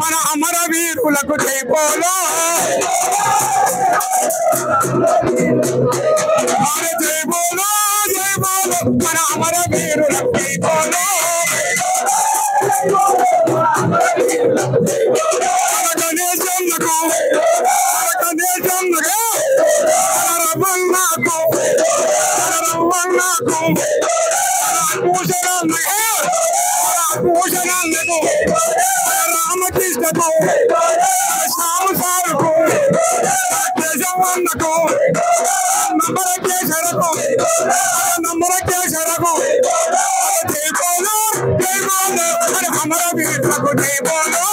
మన అమర వీరులకు జై బోలో జై బోలో జై బోలో మన అమర వీరులకు జై బోలో గణేశన్నకు గణేశన్నకు రమన్నకు రమన్నకు భూషణన్నకు భూషణన్నకు రామకృష్ణకు శ్యామసారుకు కేశవన్నకు నంబరకేశరకు నంబరకేశరకు జై బోలో జై బోలో అని అమర వీరులకు జై బోలో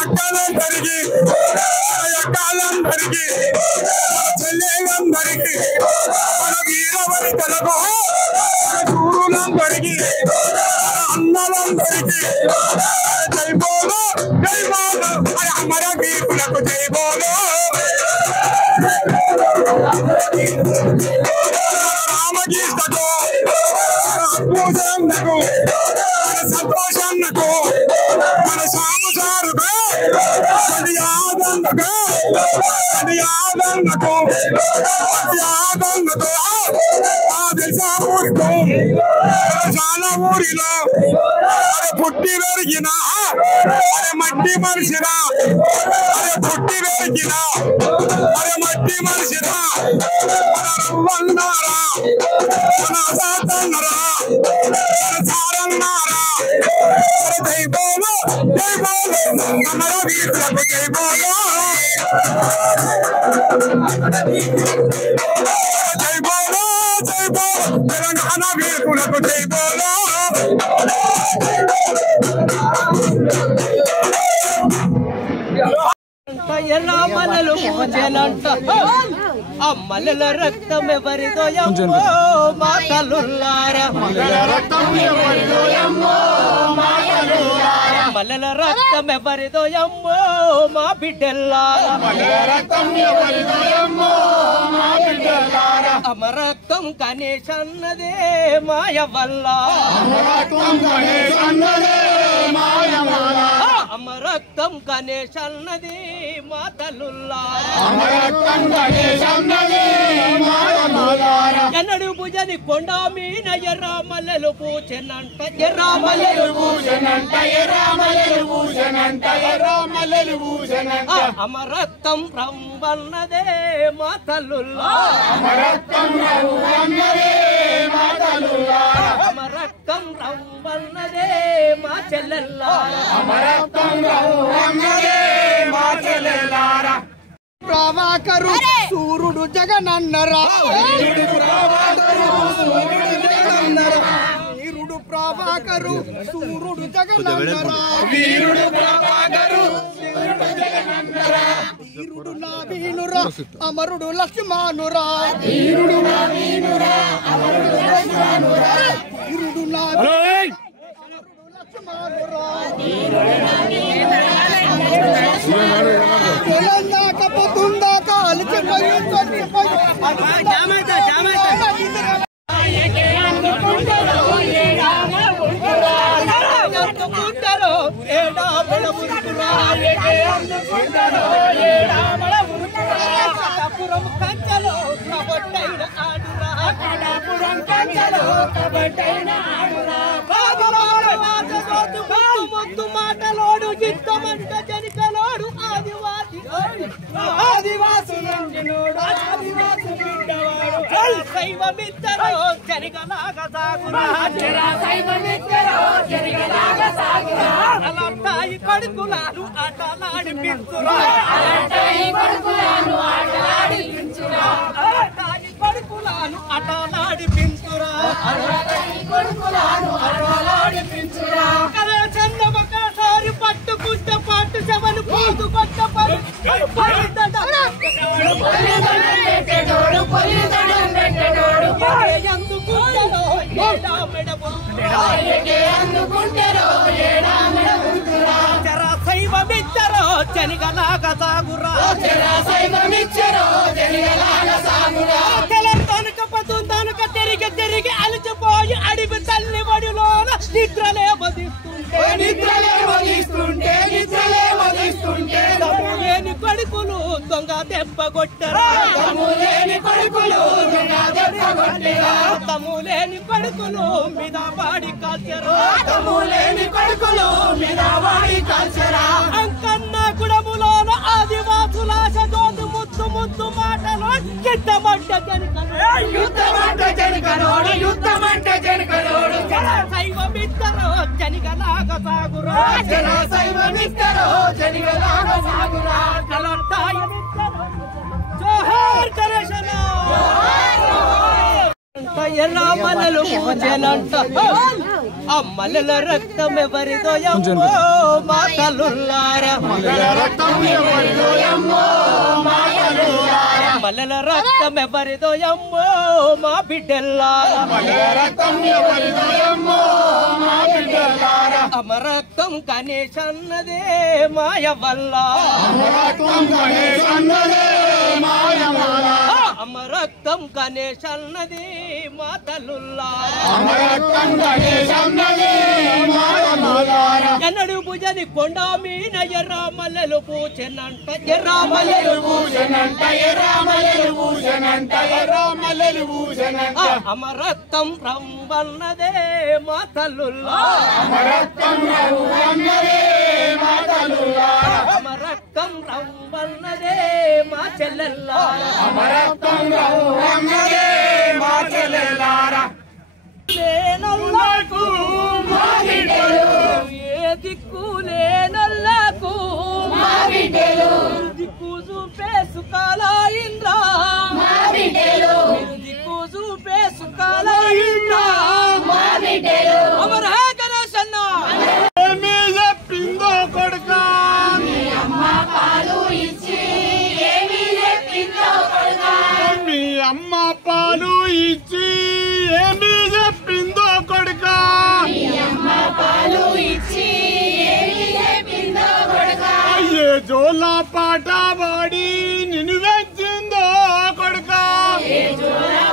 అక్కలందరికీ అక్కలందరికీ చెల్లెలందరికీ మన వీరవనితలకు సూరులందరికీ అన్నలందరికీ జై బోలో జై బోలో అని అమర వీరులకు జై బోలో రామకృష్ణకు భూషణకు సంతోషన్నకు మన సామసారుకు యాదన్నకు యాదన్నకు యాదన్నకు ఆ దిశాపూర్కు చాలా ఊరిలో అరే పుట్టి పెరిగిన అరే మట్టి మనిషిరా అరే పుట్టి పెరిగిన అరే మట్టి మనిషిరా మన రవ్వన్నారా మన సాతన్నరా మన సారన్నారా జై బోలో జై బోలో అమర వీరులకు జై బోలో జై బోలో జై బోలో తెలంగాణ వీరులకు జై బోలో రామలలు పూజలంట అమ్మల రక్తం ఎవరిదో అమ్మో మా తల్లులారా మల్లెల రక్తం ఎవరిదో అమ్మో మా బిడ్డల్లారా అమరక్తం గణేష్ అన్నదే మాయ వల్ల అమరక్తం గణేష్ అన్నది మా తల్లుల్లారా ఎన్నడు భుజని కొండ మీన ఎర్రామల్లెలు పూచెనంట అమరత్వం రంవన్నదే మా తల్లుల్లారా అమరత్వం రంవన్నదే మా చెల్లెల్లారా ప్రభాకరు సూర్యుడు జగనన్నరా వీరుడు ప్రభాకరు సూర్యుడు జగనన్నరా వీరుడు నవీనురా అమరుడు లక్ష్మణురా వీరుడు నవీనురా పోతుందా కాలిపోయి కంచలో కబట్టైన ఆడురా మొత్తు మాటలోడు జిత్తమంట జనికలోడు ఆదివాసి ఆదివాసులంటినోడు ఆదివాసు బిడ్డవాడు శైవమిద్దరో చెరిగలాగా సాగురా అలాంటి కొడుకులను ఆటలాడిపించురా అలాంటి కొడుకులను ఆటలాడిపించురా కరే చందమొకసారి పట్టుకుంటే పట్టు చెవను పోతు కొట్ట శైవమిచ్చరో చెనిగలాగా సాగురా తెలంగాణక పతుందానక తిరిగి తిరిగి అలిచిపోయి అడివి తల్లి వడిలోన నిద్రలే వదిస్తుంటే తమ్ములేని కొడుకులు దొంగ దెబ్బ కొట్టరా తమ్ములేని కొడుకులు మీద వాడి కాల్చరా అంకన్న గుడములోన ఆదివాసులాశ జోదు ముద్దు ముద్దు మాటలో యుద్ధమంటే జనకనోడు శైవమిద్దరో జనిగలాగా సాగురా జోహార్ కరేషన ఎర్రమల్లలు పూజలంట అమ్మల రక్తం ఎవరిదో అమ్మో మా తల్లులారా మల్లల రక్తం ఎవరిదో అమ్మో మా బిడ్డల్లారా అమరక్తం గణేశన్నదే మాయ వల్ల అమరక్తం గణేశన్నది మా తల్లుల్లారా ఎన్నడు భుజని కొండ మీన ఎర్రమల్లెలు పూచెనంట అమరక్తం రంబన్నదే మా తల్లుల్లారా అమరక్తం రంబన్నదే మా చెల్లెల్లారా లేనల్లకు ఏ దిక్కు లేనల్లకు దిక్కు చూపే సుఖాల ఇంద్ర దిక్కు చూపే సుఖాల ఇంద్ర అమర గణేశన్న ఏమీ చెప్పిందో కొడుక మీ అమ్మ పాలు ఇచ్చి ఏమీ చెప్పిందో కొడుక ఏ జోలా పాట పాడి నిన్ను వెచ్చిందో కొడుక ఏ జోలా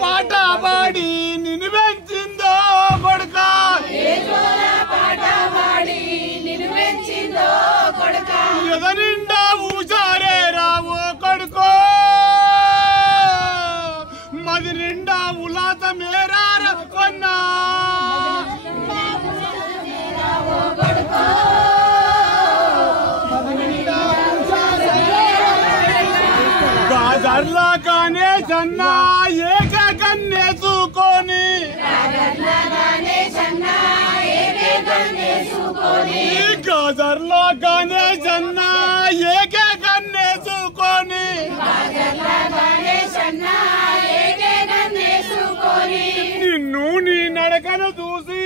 పాట పాడి నిన్ను వెచ్చిందో కొడుక ఎదనిండా ఊసారే రావో కొడుకో మది నిండా ఉలాత మేరార కొన్నా గాజర్లా గణేశన్న ఏక కన్నేసుకొని గాజర్లా గణేశన్న ఏక కన్నేసుకొని నిన్ను నీ నడకను చూసి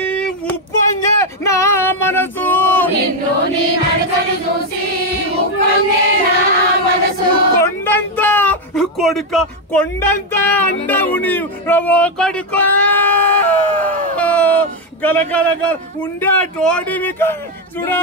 ఉప్పొంగే నా మనసు కొండంతా కొడుక కొండంతా అండవు నీవు రవో కొడుక గలగలగ ఉండే తోడివి చూడా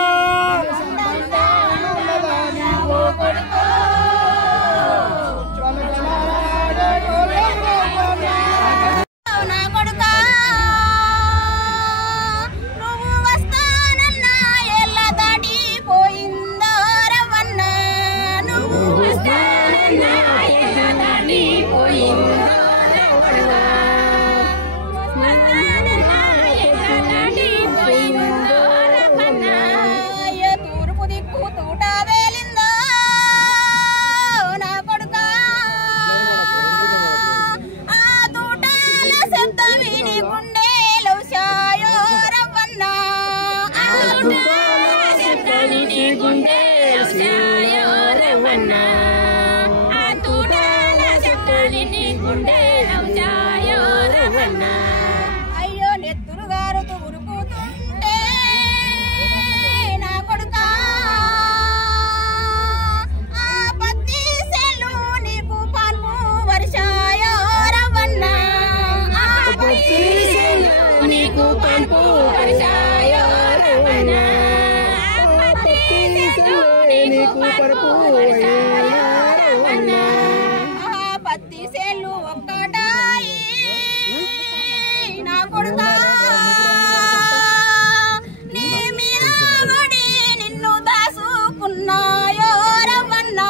తూర్పు దిక్కు తూట వేలిందో అయ్యో నెత్తురు గారుతూ ఉరుకుతుంటే నా కొడుకా ఆ పత్తి సెల్లు నీకు పాన్పు వర్షాయో రవన్న ఆ పత్తి సెల్లు నీకు పాన్పు వర్షాయో రవన్న పత్తి సెల్లు నీకు పాన్పు వర్షాయో రవన్న ఆ పత్తి సెల్లు ఒక్కటాయి నా కొడుకా నీ మీద పడి నిన్ను దాసుకున్నాయో రవన్నా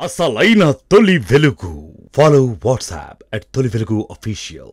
అసలైన తొలి వెలుగు. ఫాలో వాట్సాప్ @తొలి వెలుగు official.